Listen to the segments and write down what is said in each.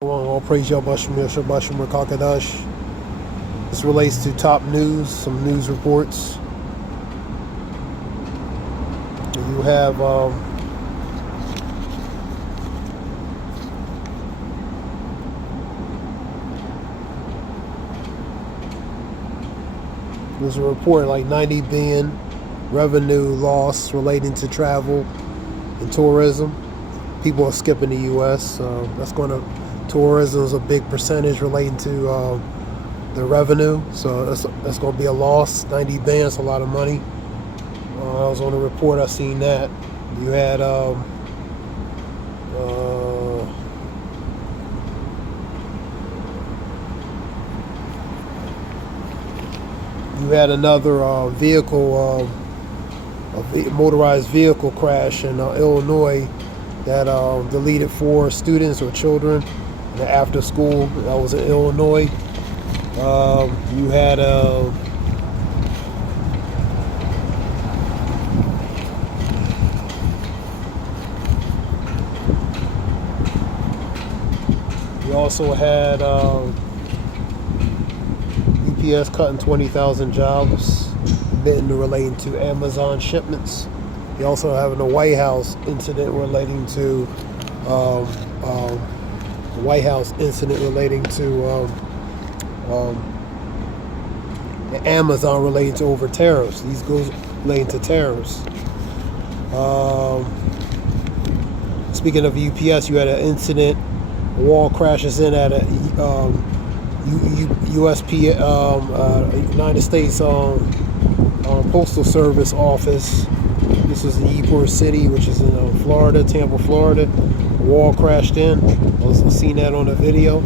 All praise Yahweh Kakadash. This relates to top news, some news reports. You have there's a report like 90 billion revenue loss relating to travel and tourism. People are skipping the U.S. That's going to tourism is a big percentage relating to the revenue, so that's going to be a loss. 90 billion, that's a lot of money. I was on a report, I seen that. You had another vehicle, motorized vehicle crash in Illinois that deleted 4 students or children after school. That was in Illinois. You had we also had UPS cutting 20,000 jobs, relating to Amazon shipments. You also having a White House incident relating to Amazon relating to over tariffs. These goes relating to tariffs. Speaking of UPS, you had an incident. A wall crashes in at a USP, United States Postal Service office. This is in Ybor City, which is in Florida, Tampa, Florida. The wall crashed in. I was seeing that on the video.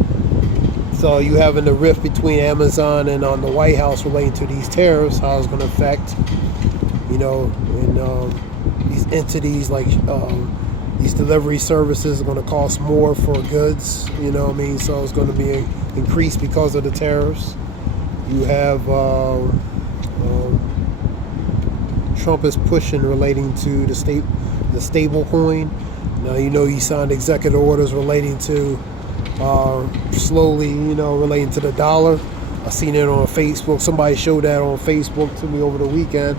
So you having the rift between Amazon and the White House relating to these tariffs, how it's going to affect, and these entities like these delivery services are going to cost more for goods. So it's going to be increased because of the tariffs. You have Trump is pushing relating to the stable coin. Now he signed executive orders relating to slowly, relating to the dollar. I seen it on Facebook. Somebody showed that on Facebook to me over the weekend,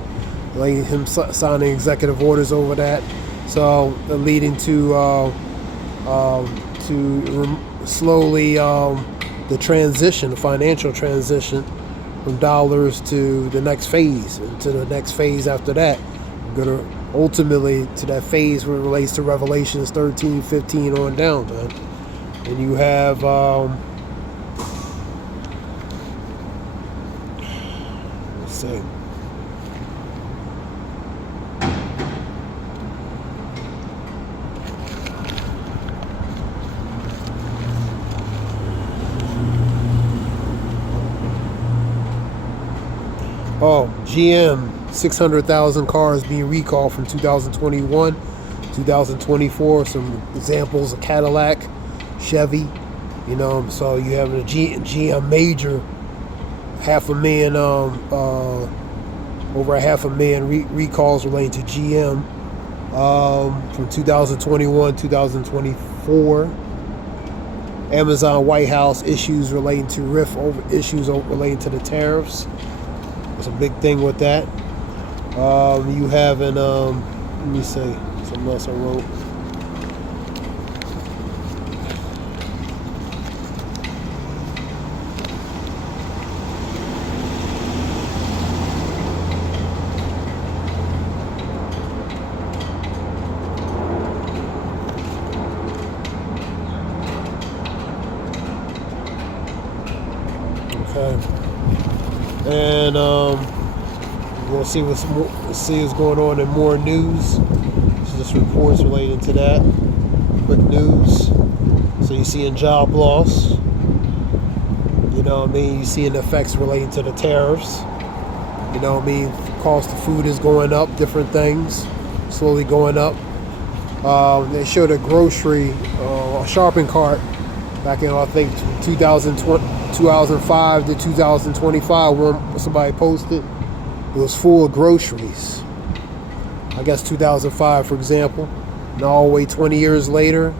like him signing executive orders over that. So leading to slowly the transition, the financial transition from dollars to the next phase, and to the next phase after that. We're going to ultimately to that phase where it relates to Revelations 13, 15 on down, man. And you have let's see. GM, 600,000 cars being recalled from 2021, 2024. Some examples of Cadillac, Chevy, so you have a GM major, over 500,000 recalls relating to GM from 2021, 2024. Amazon White House issues relating to rift over issues relating to the tariffs. There's a big thing with that. You have an let me say something else I wrote. Okay. And we'll see what's going on in more news. So just reports relating to that. Quick news. So you see in job loss. You see in effects relating to the tariffs. Cost of food is going up. Different things slowly going up. They showed a a shopping cart back in, I think, 2005 to 2025 when somebody posted. It was full of groceries. I guess 2005, for example. And all the way 20 years later,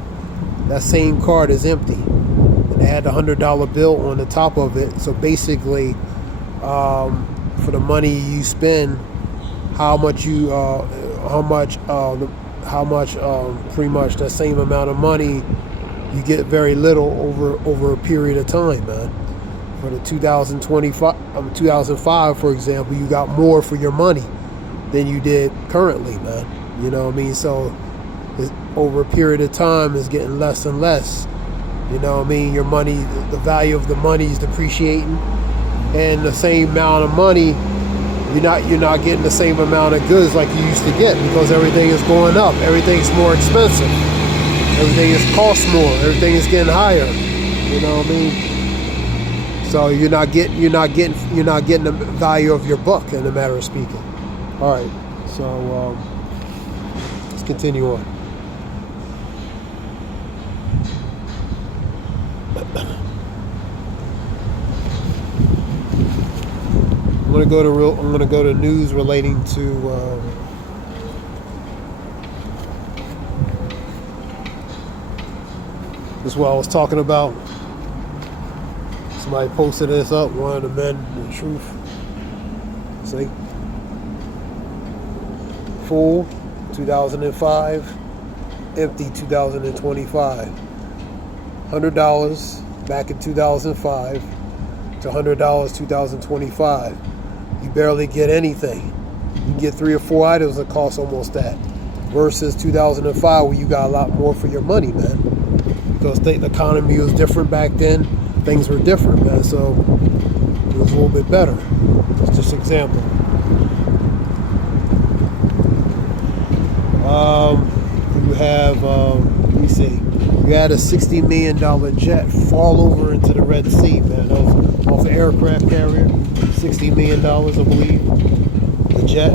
that same cart is empty. they had the $100 bill on the top of it. So basically, for the money you spend, pretty much that same amount of money, you get very little over a period of time, man. For the 2005, for example, you got more for your money than you did currently, man. You know what I mean? So over a period of time, it's getting less and less. You know what I mean? Your money, the value of the money is depreciating, and the same amount of money, you're not getting the same amount of goods like you used to get, because everything is going up. Everything's more expensive. Everything is cost more. Everything is getting higher. You know what I mean? So you're not getting the value of your buck, in a matter of speaking. All right. So let's continue on. I'm gonna go to news relating to this is what I was talking about. Somebody posted this up. One of the men in the truth. See, full 2005, empty 2025. $100 back in 2005 to $100 2025. You barely get anything. You can get 3 or 4 items that cost almost that, versus 2005 where you got a lot more for your money, man. Because the economy was different back then. Things were different, man. So it was a little bit better. That's just an example. You have, let me see. You had a $60 million jet fall over into the Red Sea, man. That was off an aircraft carrier. $60 million, I believe. The jet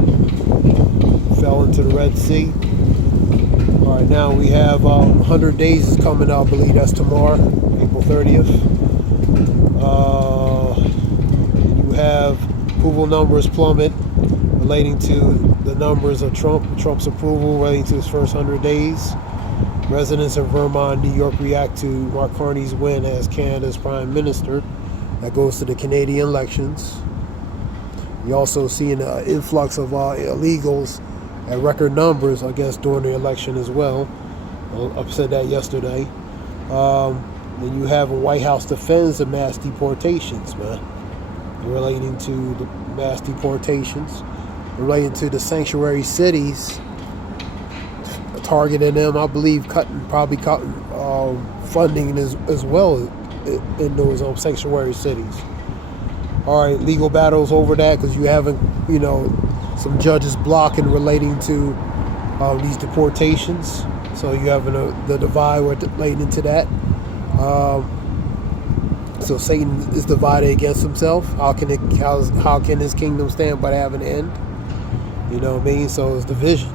fell into the Red Sea. All right, now we have 100 days is coming out, I believe that's tomorrow, April 30th. You have approval numbers plummet relating to the numbers of Trump's approval relating to his first 100 days. Residents of Vermont and New York react to Mark Carney's win as Canada's Prime Minister. That goes to the Canadian elections. You also see an influx of illegals at record numbers, I guess, during the election as well. I said that yesterday. Then you have a White House defends the mass deportations, man. Relating to the mass deportations, relating to the sanctuary cities, targeting them, I believe, probably cutting funding as well in those sanctuary cities. All right, legal battles over that, because you haven't, some judges blocking relating to these deportations. So you have the divide relating into that. So Satan is divided against himself. How can his kingdom stand but have an end? You know what I mean? So it's division.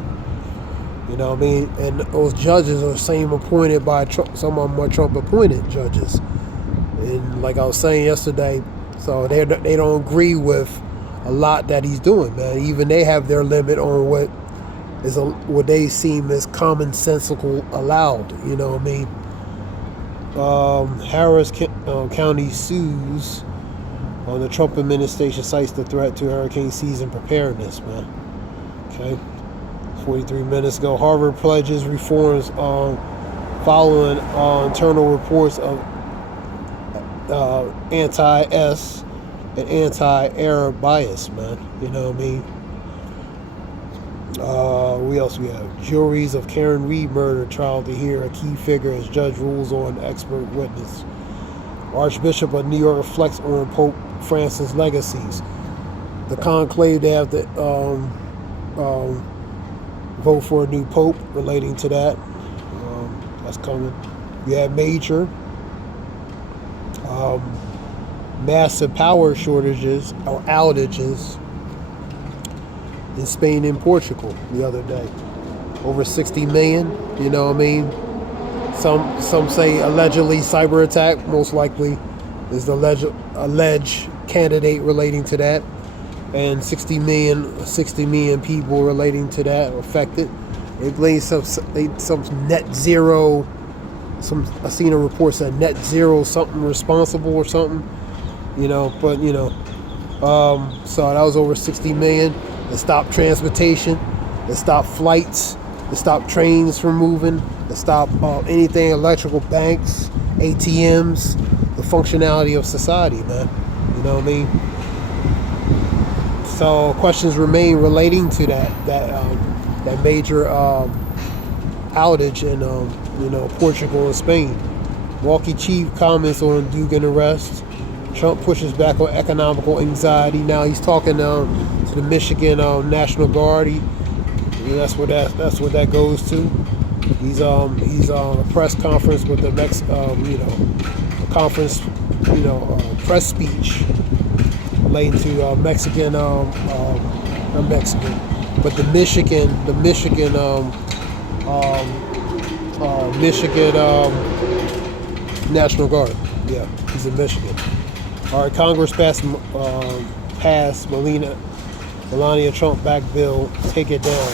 You know what I mean? And those judges are same appointed by Trump. Some of them are Trump appointed judges. And like I was saying yesterday, so they don't agree with a lot that he's doing, man. Even they have their limit on what they seem as commonsensical allowed. You know what I mean? Harris County sues on the Trump administration cites the threat to hurricane season preparedness, man. Okay. 43 minutes ago, Harvard pledges reforms following internal reports of anti-S and anti-Arab bias, man. You know what I mean? What else we have? Juries of Karen Reed murder trial to hear a key figure as judge rules on expert witness. Archbishop of New York reflects on Pope Francis' legacies. The conclave, they have to vote for a new pope relating to that. That's coming. You have major massive power shortages or outages in Spain and Portugal the other day. Over 60 million, you know what I mean? Some say allegedly cyber attack, most likely is the alleged candidate relating to that. And 60 million people relating to that affected. They blame some net zero I seen a report said net zero something responsible or something, but so that was over 60 million. It stopped transportation, it stopped flights, it stopped trains from moving, it stopped anything electrical, banks, ATMs, the functionality of society, man. You know what I mean? So questions remain relating to that major outage in Portugal and Spain. Milwaukee chief comments on Dugan arrest. Trump pushes back on economical anxiety. Now he's talking to the Michigan National Guard. That's what that goes to. He's on a press conference with the press speech relating to Mexican, not Mexican, but the Michigan National Guard. Yeah, he's in Michigan. All right, Congress passed Melania Trump back bill. Take it down.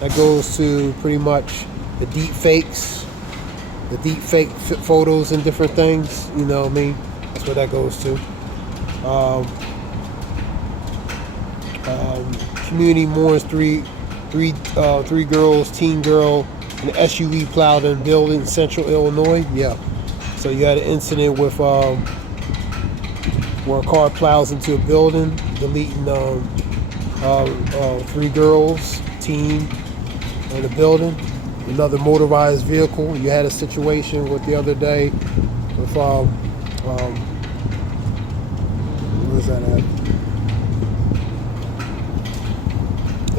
That goes to pretty much the deep fakes, the deep fake photos and different things. You know what I mean? That's what that goes to. Community mourns three girls, teen girl, an SUV plowed in building in central Illinois. Yeah. So you had an incident with where a car plows into a building, deleting three girls, teen, in a building. Another motorized vehicle. You had a situation with the other day with where was that at?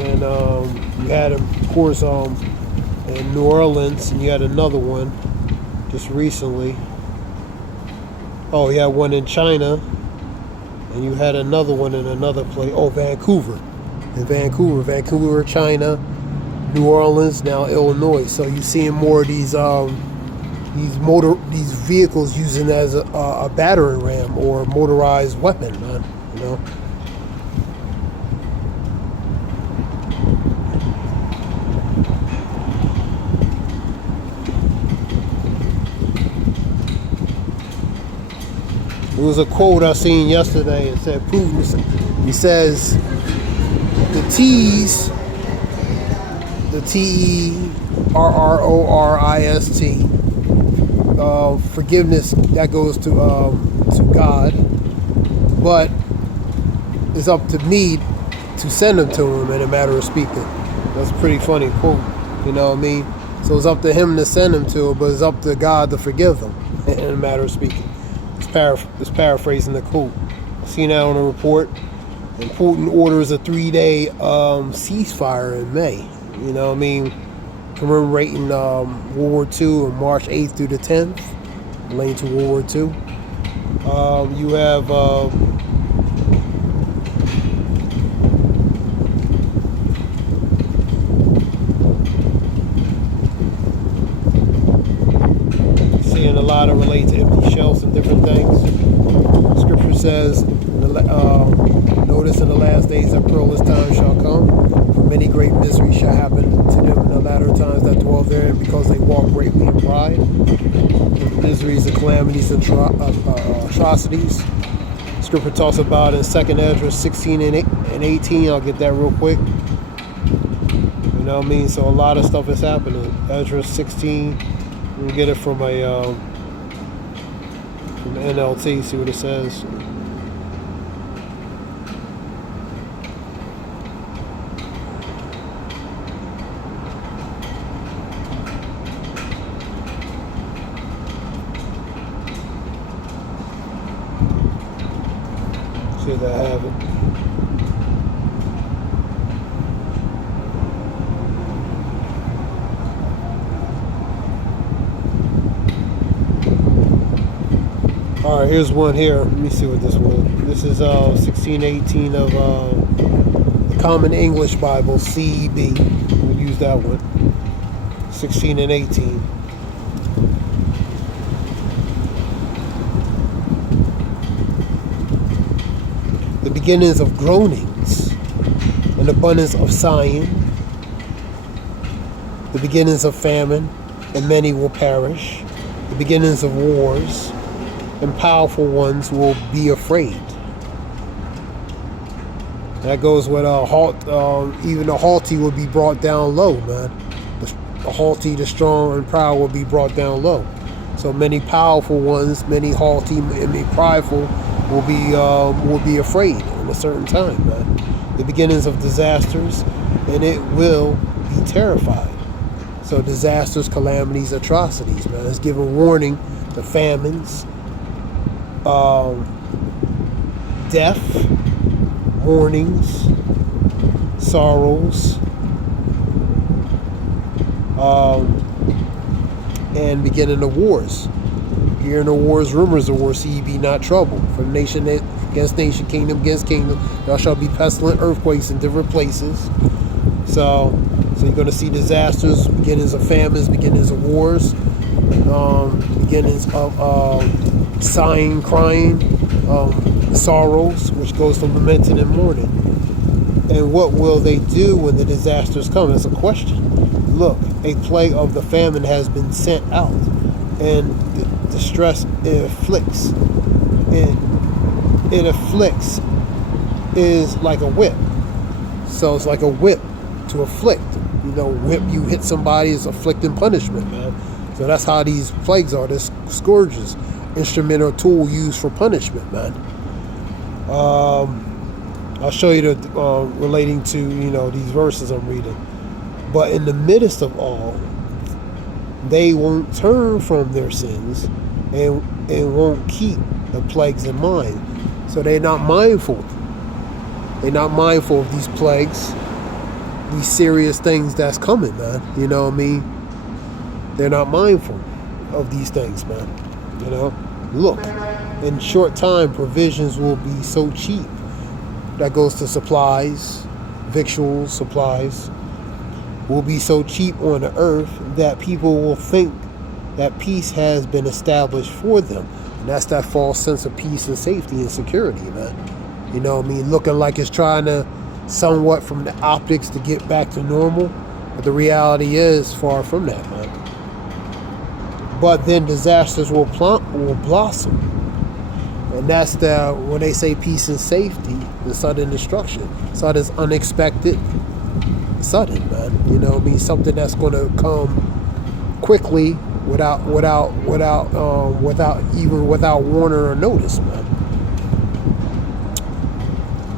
And you had, of course, in New Orleans, and you had another one just recently. Oh, you had one in China, and you had another one in another place. Oh, Vancouver. In Vancouver, China, New Orleans, now Illinois. So you're seeing more of these vehicles using as a battering ram or a motorized weapon, man. There was a quote I seen yesterday. It said, Putin, he says, the T's, the TERRORIST, forgiveness, that goes to God, but it's up to me to send them to him, in a matter of speaking. That's a pretty funny quote, you know what I mean? So it's up to him to send them to him, but it's up to God to forgive them, in a matter of speaking. It's paraphrasing the quote. I seen that on a report. And Putin orders a 3-day ceasefire in May. You know what I mean? Commemorating World War II on March 8th through the 10th. Relating to World War II. You have seeing a lot of related to empty shelves and different things. Scripture says, notice in the last days that perilous times shall come, for many great miseries shall happen to them in the latter times that dwell therein, because they walk greatly in pride. The miseries and calamities and atrocities. Scripture talks about in 2nd Ezra 16 and 18. I'll get that real quick. You know what I mean? So a lot of stuff is happening. Ezra 16. We'll get it from the NLT, see what it says. See if I have it. All right, here's one here. Let me see what this was. This is 1618 of the Common English Bible, CEB. We'll use that one. 16 and 18. The beginnings of groanings, an abundance of sighing, the beginnings of famine, and many will perish. the beginnings of wars, and powerful ones will be afraid. That goes with even the haughty will be brought down low, man. The haughty, the strong, and proud will be brought down low. So many powerful ones, many haughty, and many prideful will be afraid in a certain time, man. The beginnings of disasters, and it will be terrified. So disasters, calamities, atrocities, man. It's giving warning to famines, death, mournings, sorrows, and beginning of wars. Hearing the wars, rumors of wars, see ye be not troubled. From nation against nation, kingdom against kingdom, there shall be pestilent earthquakes in different places. So you're going to see disasters, beginnings of famines, beginnings of wars, beginnings of sighing, crying, sorrows, which goes from lamenting and mourning. And what will they do when the disasters come? That's a question. Look, a plague of the famine has been sent out, and the distress it afflicts. It afflicts is like a whip. So it's like a whip to afflict. You know, whip, you hit somebody is afflicting punishment, man. So that's how these plagues are. This scourges, instrument or tool used for punishment, man. I'll show you the relating to these verses I'm reading. But in the midst of all, they won't turn from their sins and won't keep the plagues in mind. So they're not mindful. They're not mindful of these plagues, these serious things that's coming, man. You know what I mean? They're not mindful of these things, man. Look, in short time, provisions will be so cheap. That goes to supplies, victuals, supplies, will be so cheap on the earth that people will think that peace has been established for them. And that's that false sense of peace and safety and security, man. You know what I mean? Looking like it's trying to somewhat from the optics to get back to normal. But the reality is far from that, man. But then disasters will blossom. And that's when they say peace and safety, the sudden destruction. Sudden, unexpected, sudden, man. You know what I mean? Something that's going to come quickly without warning or notice, man.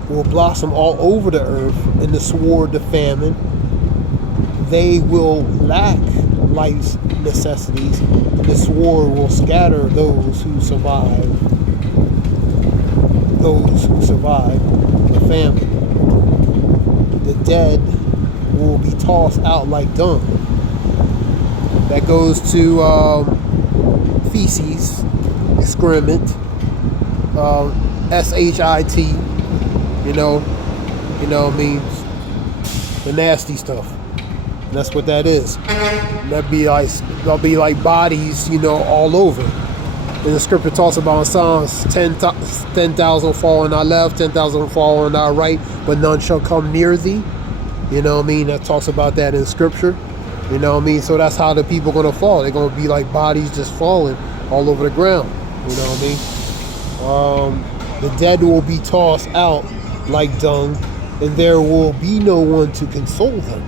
Will blossom all over the earth in the sword, the famine. They will lack life's necessities, and the sword will scatter those who survive. Those who survive the famine. The dead will be tossed out like dung. That goes to feces, excrement, shit. You know what I mean? The nasty stuff. And that's what that is. And they'll be like bodies, all over. And the scripture talks about in Psalms 10,000 fall on our left, 10,000 fall on our right, but none shall come near thee. You know what I mean? That talks about that in scripture. You know what I mean? So that's how the people are going to fall. They're going to be like bodies just falling all over the ground. You know what I mean? The dead will be tossed out like dung, and there will be no one to console them.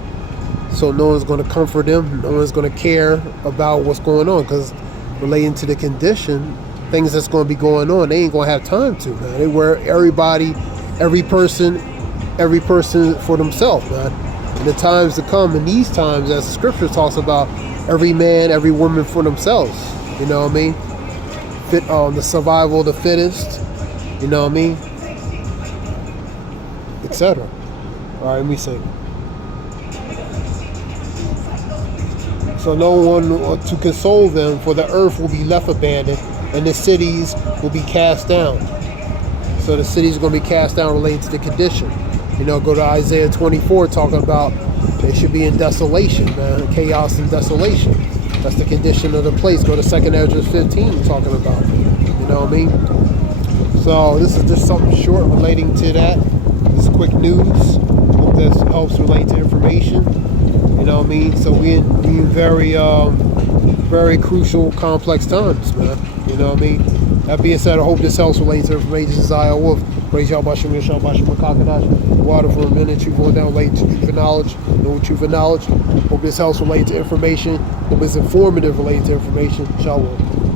So no one's going to comfort them. No one's going to care about what's going on, because relating to the condition, things that's going to be going on, they ain't going to have time to, man. They were every person for themselves, man. In the times to come, in these times, as the scripture talks about, every man, every woman for themselves. You know what I mean? The survival of the fittest. You know what I mean? Etc. All right, let me see. So no one to console them, for the earth will be left abandoned, and the cities will be cast down. So the cities are going to be cast down related to the condition. Go to Isaiah 24, talking about they should be in desolation, man, chaos and desolation. That's the condition of the place. Go to 2nd Ezra 15, talking about it. You know what I mean? So this is just something short relating to that. This is quick news. Hope this helps relate to information. You know what I mean? So we very very crucial, complex times, man. You know what I mean? That being said, I hope this helps relating to information. This is I Wolf. Praise Yahweh Shem Yeshua Bashim Kakadash. Water for a minute. Truth going down related to truth and knowledge. No truth and knowledge. Hope this helps relating to information. Hope it's informative related to information. Shalom.